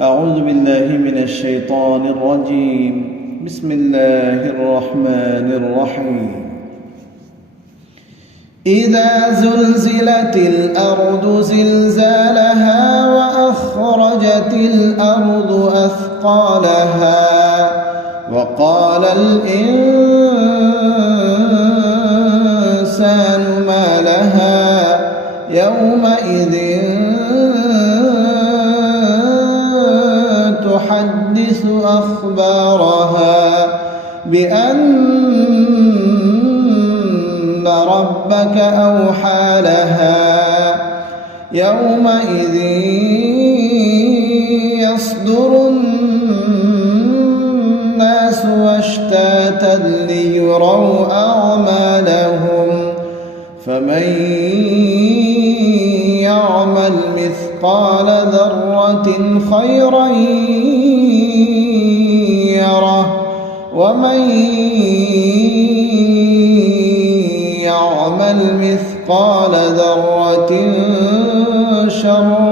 أعوذ بالله من الشيطان الرجيم. بسم الله الرحمن الرحيم. إذا زلزلت الأرض زلزالها وأخرجت الأرض أثقالها وقال الإنسان ما لها يومئذ تحدث أخبارها بأن ربك أوحى لها يومئذ يصدر الناس أشتاتا ليروا أعمالهم فمن يعمل مثقال ذرة خيرا يره ومن يعمل مثقال ذرة شرا